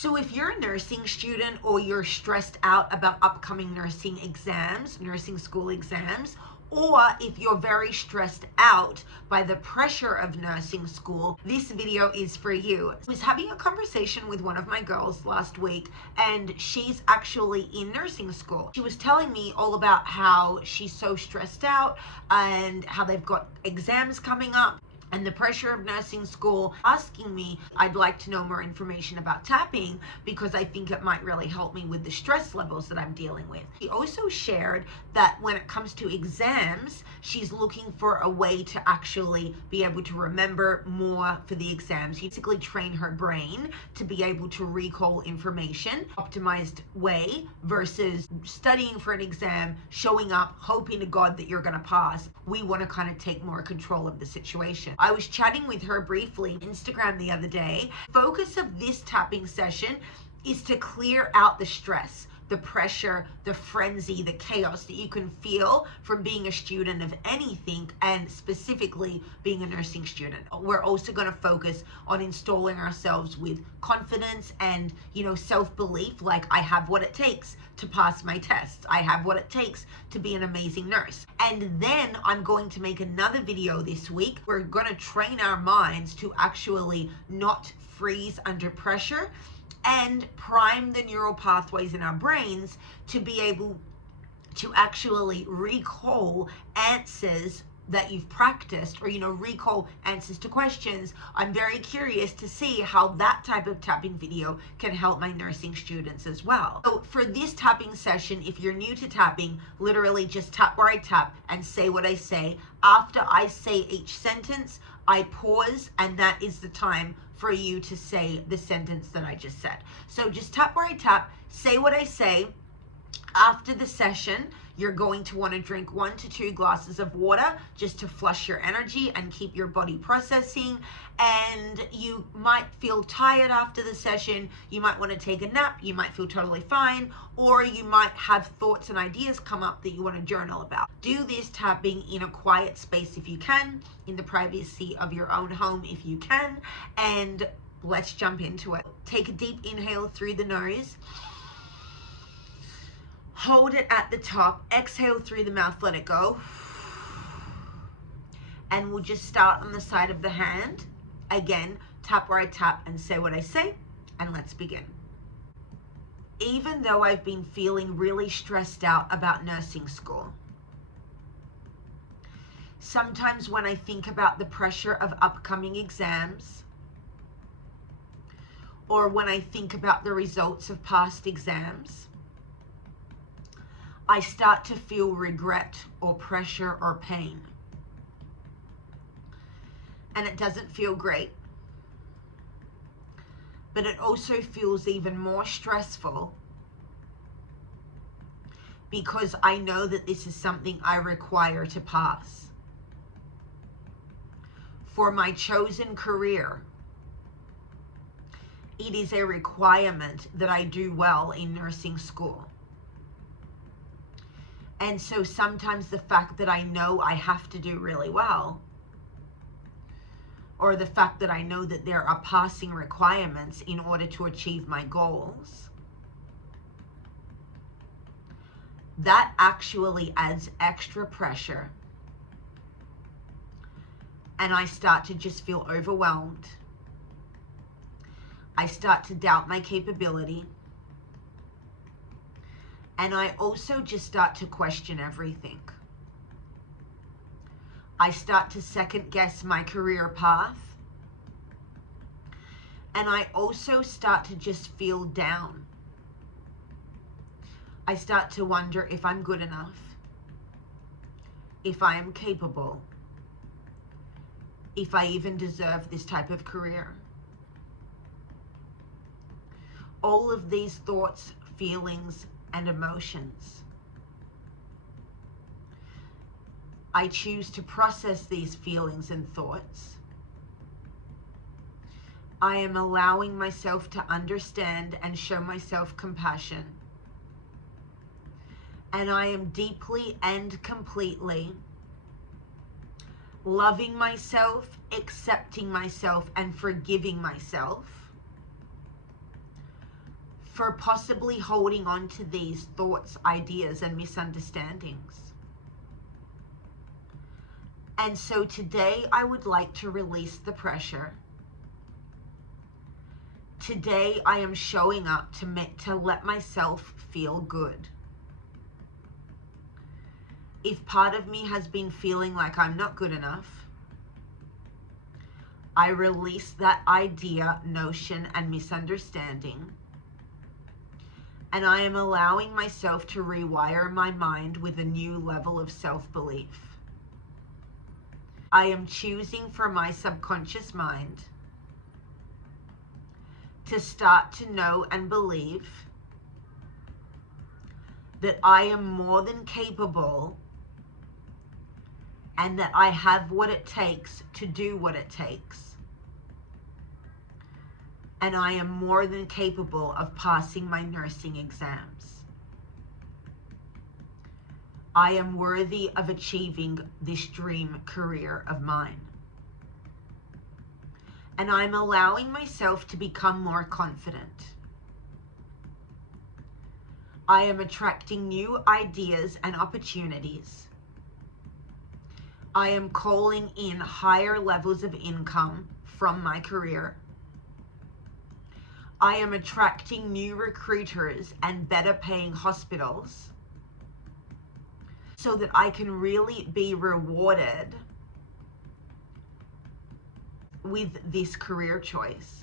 So if you're a nursing student or you're stressed out about upcoming nursing exams, nursing school exams, or if you're very stressed out by the pressure of nursing school, this video is for you. I was having a conversation with one of my girls last week, and she's actually in nursing school. She was telling me all about how she's so stressed out and how they've got exams coming up and the pressure of nursing school, asking me, I'd like to know more information about tapping because I think it might really help me with the stress levels that I'm dealing with. She also shared that when it comes to exams, she's looking for a way to actually be able to remember more for the exams. You basically train her brain to be able to recall information, optimized way, versus studying for an exam, showing up, hoping to God that you're gonna pass. We wanna kind of take more control of the situation. I was chatting with her briefly on Instagram the other day. Focus of this tapping session is to clear out the stress, the pressure, the frenzy, the chaos that you can feel from being a student of anything, and specifically being a nursing student. We're also going to focus on installing ourselves with confidence and, self-belief, like I have what it takes to pass my tests. I have what it takes to be an amazing nurse. And then I'm going to make another video this week. We're going to train our minds to actually not freeze under pressure and prime the neural pathways in our brains to be able to actually recall answers that you've practiced, or recall answers to questions. I'm very curious to see how that type of tapping video can help my nursing students as well. So for this tapping session, if you're new to tapping, literally just tap where I tap and say what I say. After I say each sentence, I pause, and that is the time for you to say the sentence that I just said. So just tap where I tap, say what I say. After the session, you're going to want to drink 1 to 2 glasses of water just to flush your energy and keep your body processing. And you might feel tired after the session. You might want to take a nap. You might feel totally fine, or you might have thoughts and ideas come up that you want to journal about. Do this tapping in a quiet space if you can, in the privacy of your own home if you can, and let's jump into it. Take a deep inhale through the nose. Hold it at the top, exhale through the mouth, let it go. And we'll just start on the side of the hand. Again, tap where I tap and say what I say, and let's begin. Even though I've been feeling really stressed out about nursing school, sometimes when I think about the pressure of upcoming exams, or when I think about the results of past exams, I start to feel regret or pressure or pain. And it doesn't feel great. But it also feels even more stressful because I know that this is something I require to pass. For my chosen career, it is a requirement that I do well in nursing school. And so sometimes the fact that I know I have to do really well, or the fact that I know that there are passing requirements in order to achieve my goals, that actually adds extra pressure. And I start to just feel overwhelmed. I start to doubt my capability. And I also just start to question everything. I start to second guess my career path. And I also start to just feel down. I start to wonder if I'm good enough, if I am capable, if I even deserve this type of career. All of these thoughts, feelings, and emotions. I choose to process these feelings and thoughts. I am allowing myself to understand and show myself compassion. And I am deeply and completely loving myself, accepting myself, and forgiving myself for possibly holding on to these thoughts, ideas, and misunderstandings. And so today I would like to release the pressure. Today I am showing up to let myself feel good. If part of me has been feeling like I'm not good enough, I release that idea, notion, and misunderstanding. And I am allowing myself to rewire my mind with a new level of self-belief. I am choosing for my subconscious mind to start to know and believe that I am more than capable and that I have what it takes to do what it takes. And I am more than capable of passing my nursing exams. I am worthy of achieving this dream career of mine. And I'm allowing myself to become more confident. I am attracting new ideas and opportunities. I am calling in higher levels of income from my career. I am attracting new recruiters and better paying hospitals so that I can really be rewarded with this career choice.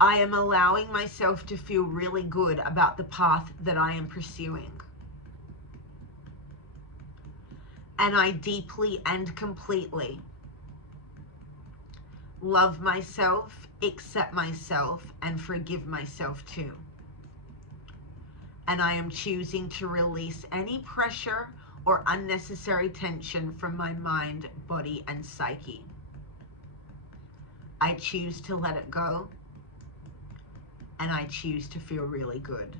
I am allowing myself to feel really good about the path that I am pursuing. And I deeply and completely love myself, accept myself, and forgive myself too. And I am choosing to release any pressure or unnecessary tension from my mind, body, and psyche. I choose to let it go, and I choose to feel really good.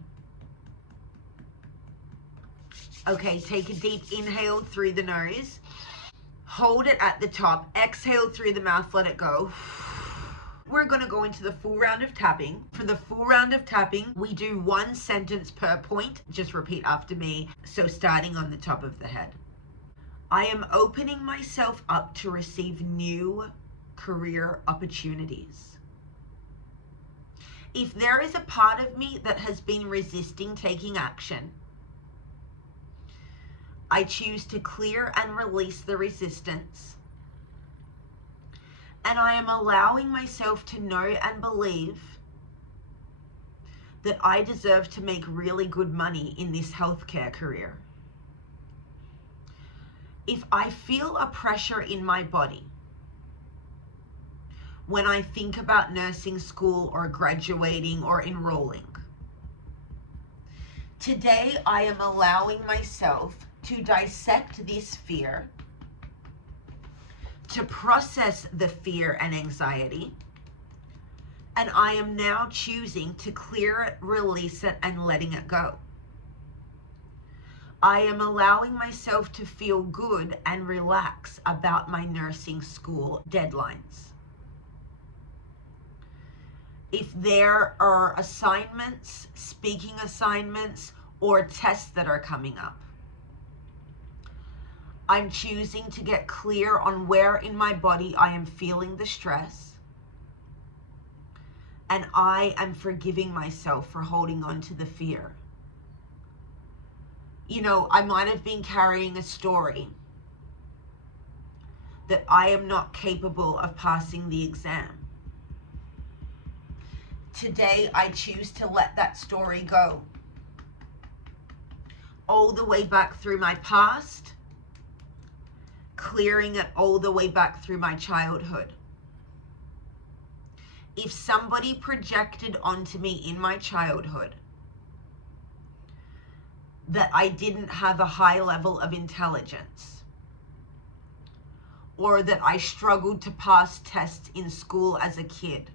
Okay, take a deep inhale through the nose. Hold it at the top. Exhale through the mouth, let it go. We're going to go into the full round of tapping. For the full round of tapping, we do 1 sentence per point. Just repeat after me. So starting on the top of the head. I am opening myself up to receive new career opportunities. If there is a part of me that has been resisting taking action, I choose to clear and release the resistance. And I am allowing myself to know and believe that I deserve to make really good money in this healthcare career. If I feel a pressure in my body when I think about nursing school or graduating or enrolling, today I am allowing myself to dissect this fear, to process the fear and anxiety, and I am now choosing to clear it, release it, and letting it go. I am allowing myself to feel good and relax about my nursing school deadlines. If there are assignments, speaking assignments, or tests that are coming up, I'm choosing to get clear on where in my body I am feeling the stress. And I am forgiving myself for holding on to the fear. You know, I might have been carrying a story that I am not capable of passing the exam. Today, I choose to let that story go. All the way back through my past, clearing it all the way back through my childhood. If somebody projected onto me in my childhood that I didn't have a high level of intelligence, or that I struggled to pass tests in school as a kid,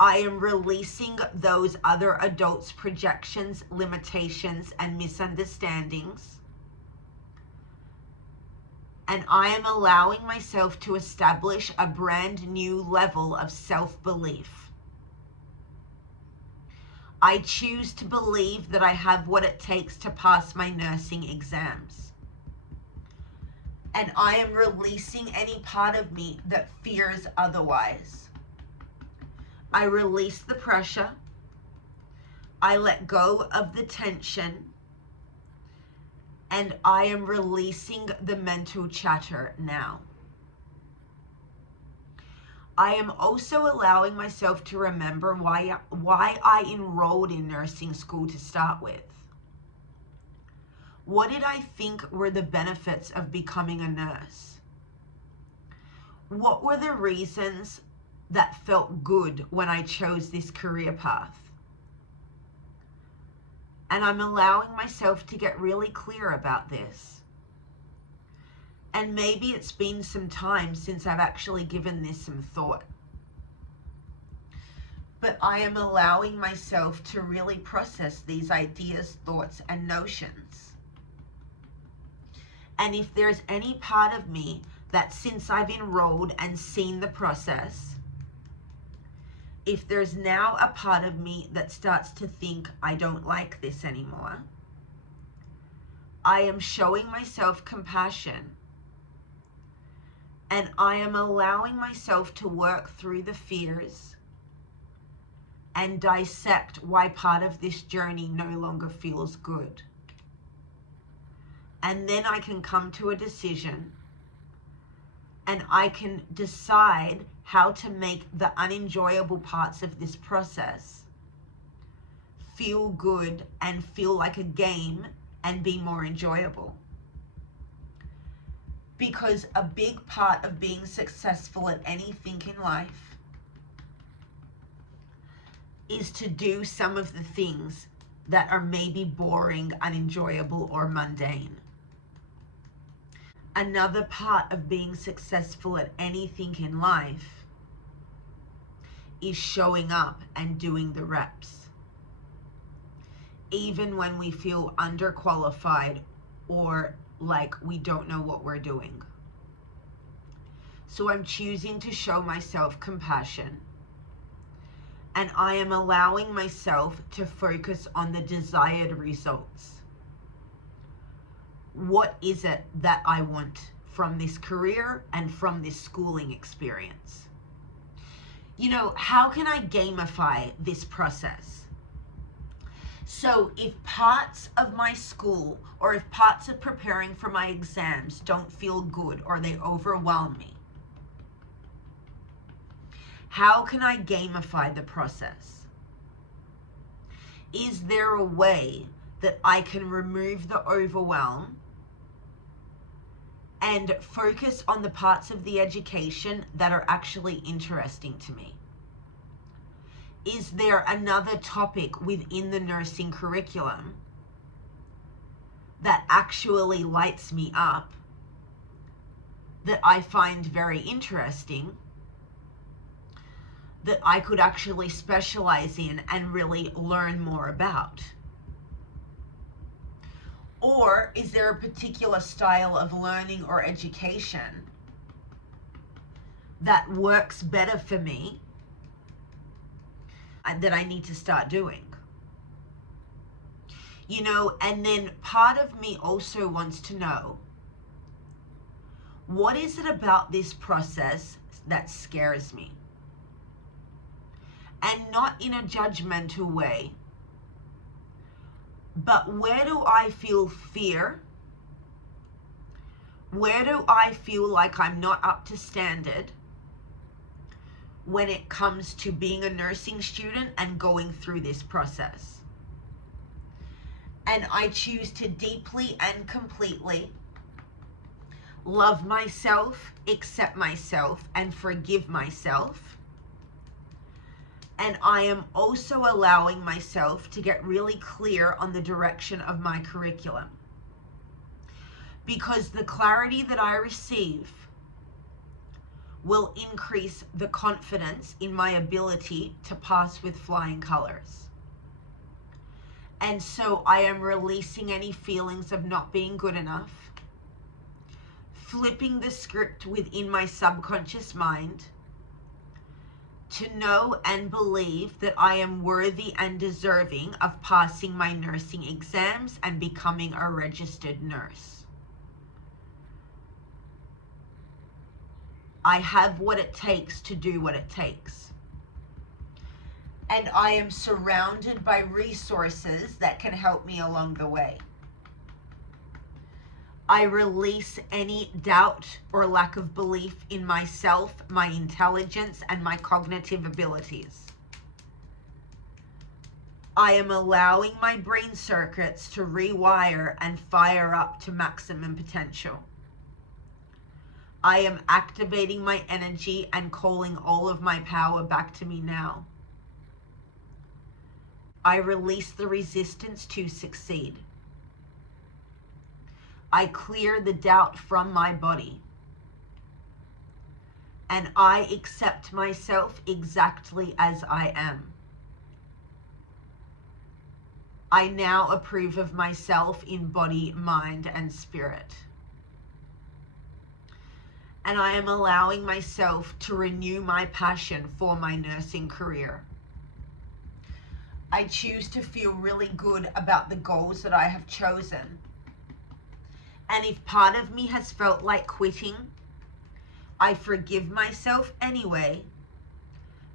I am releasing those other adults' projections, limitations, and misunderstandings. And I am allowing myself to establish a brand new level of self-belief. I choose to believe that I have what it takes to pass my nursing exams. And I am releasing any part of me that fears otherwise. I release the pressure. I let go of the tension. And I am releasing the mental chatter now. I am also allowing myself to remember why I enrolled in nursing school to start with. What did I think were the benefits of becoming a nurse? What were the reasons that felt good when I chose this career path? And I'm allowing myself to get really clear about this. And maybe it's been some time since I've actually given this some thought. But I am allowing myself to really process these ideas, thoughts, and notions. And if there's any part of me that since I've enrolled and seen the process, if there's now a part of me that starts to think I don't like this anymore, I am showing myself compassion, and I am allowing myself to work through the fears and dissect why part of this journey no longer feels good. And then I can come to a decision, and I can decide how to make the unenjoyable parts of this process feel good and feel like a game and be more enjoyable. Because a big part of being successful at anything in life is to do some of the things that are maybe boring, unenjoyable, or mundane. Another part of being successful at anything in life is showing up and doing the reps. Even when we feel underqualified or like we don't know what we're doing. So I'm choosing to show myself compassion. And I am allowing myself to focus on the desired results. What is it that I want from this career and from this schooling experience? You know, how can I gamify this process? So if parts of my school or if parts of preparing for my exams don't feel good or they overwhelm me, how can I gamify the process? Is there a way that I can remove the overwhelm and focus on the parts of the education that are actually interesting to me? Is there another topic within the nursing curriculum that actually lights me up, that I find very interesting, that I could actually specialize in and really learn more about? Or is there a particular style of learning or education that works better for me that I need to start doing? You know, and then part of me also wants to know, what is it about this process that scares me? And not in a judgmental way, but where do I feel fear? Where do I feel like I'm not up to standard when it comes to being a nursing student and going through this process? And I choose to deeply and completely love myself, accept myself, and forgive myself. And I am also allowing myself to get really clear on the direction of my curriculum. Because the clarity that I receive will increase the confidence in my ability to pass with flying colors. And so I am releasing any feelings of not being good enough, flipping the script within my subconscious mind to know and believe that I am worthy and deserving of passing my nursing exams and becoming a registered nurse. I have what it takes to do what it takes. And I am surrounded by resources that can help me along the way. I release any doubt or lack of belief in myself, my intelligence, and my cognitive abilities. I am allowing my brain circuits to rewire and fire up to maximum potential. I am activating my energy and calling all of my power back to me now. I release the resistance to succeed. I clear the doubt from my body. And I accept myself exactly as I am. I now approve of myself in body, mind, and spirit. And I am allowing myself to renew my passion for my nursing career. I choose to feel really good about the goals that I have chosen. And if part of me has felt like quitting, I forgive myself anyway.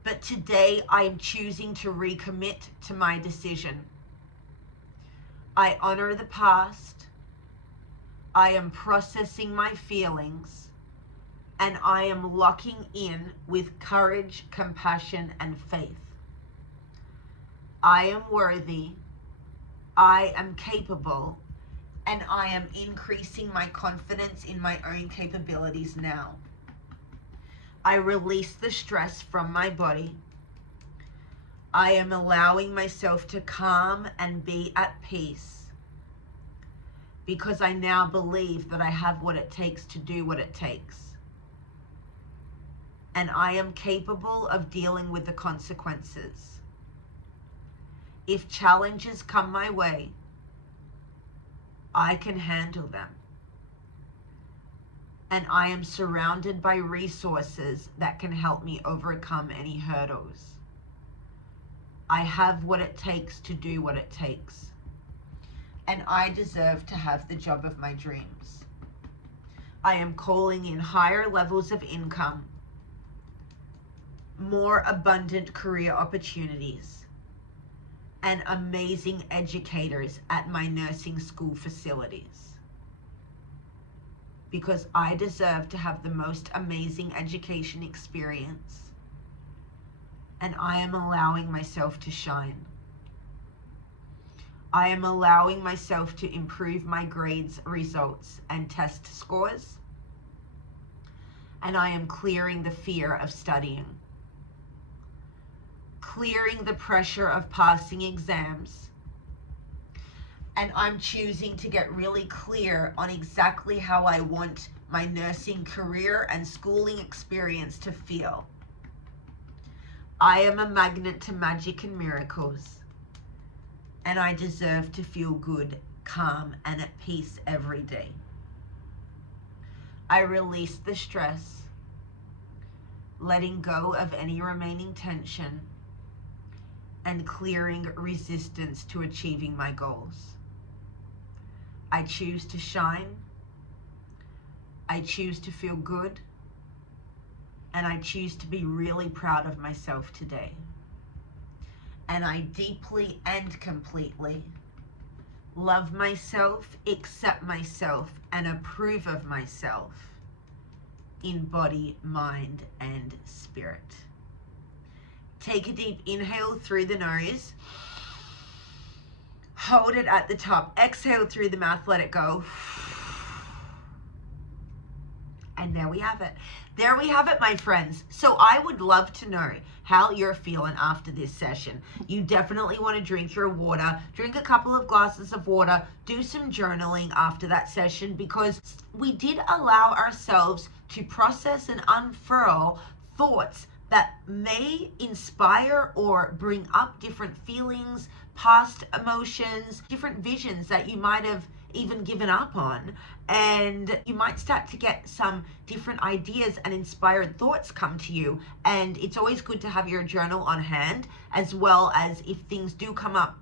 But today I am choosing to recommit to my decision. I honor the past. I am processing my feelings. And I am locking in with courage, compassion, and faith. I am worthy. I am capable. And I am increasing my confidence in my own capabilities now. I release the stress from my body. I am allowing myself to calm and be at peace because I now believe that I have what it takes to do what it takes. And I am capable of dealing with the consequences. If challenges come my way, I can handle them. And I am surrounded by resources that can help me overcome any hurdles. I have what it takes to do what it takes. And I deserve to have the job of my dreams. I am calling in higher levels of income, more abundant career opportunities, and amazing educators at my nursing school facilities. Because I deserve to have the most amazing education experience. And I am allowing myself to shine. I am allowing myself to improve my grades, results, and test scores. And I am clearing the fear of studying. Clearing the pressure of passing exams. And I'm choosing to get really clear on exactly how I want my nursing career and schooling experience to feel. I am a magnet to magic and miracles. And I deserve to feel good, calm, and at peace every day. I release the stress, letting go of any remaining tension, and clearing resistance to achieving my goals. I choose to shine. I choose to feel good. And I choose to be really proud of myself today. And I deeply and completely love myself, accept myself, and approve of myself in body, mind, and spirit. Take a deep inhale through the nose. Hold it at the top. Exhale through the mouth. Let it go. And there we have it. There we have it, my friends. So I would love to know how you're feeling after this session. You definitely want to drink your water. Drink a couple of glasses of water. Do some journaling after that session because we did allow ourselves to process and unfurl thoughts that may inspire or bring up different feelings, past emotions, different visions that you might have even given up on. And you might start to get some different ideas and inspired thoughts come to you. And it's always good to have your journal on hand, as well as if things do come up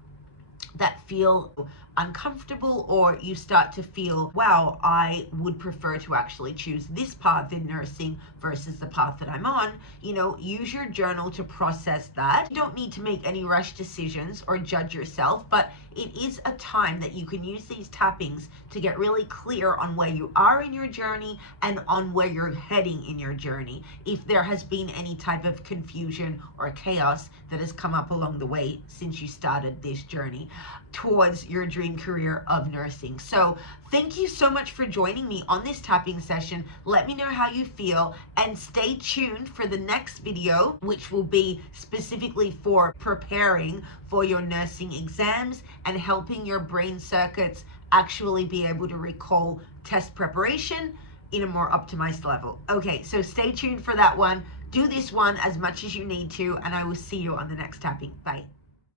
that feel uncomfortable, or you start to feel, wow, I would prefer to actually choose this path in nursing versus the path that I'm on, use your journal to process that. You don't need to make any rush decisions or judge yourself, but it is a time that you can use these tappings to get really clear on where you are in your journey and on where you're heading in your journey. If there has been any type of confusion or chaos that has come up along the way since you started this journey towards your dream career of nursing. So thank you so much for joining me on this tapping session. Let me know how you feel, and stay tuned for the next video, which will be specifically for preparing for your nursing exams and helping your brain circuits actually be able to recall test preparation in a more optimized level. Okay, so stay tuned for that one. Do this one as much as you need to, and I will see you on the next tapping. Bye.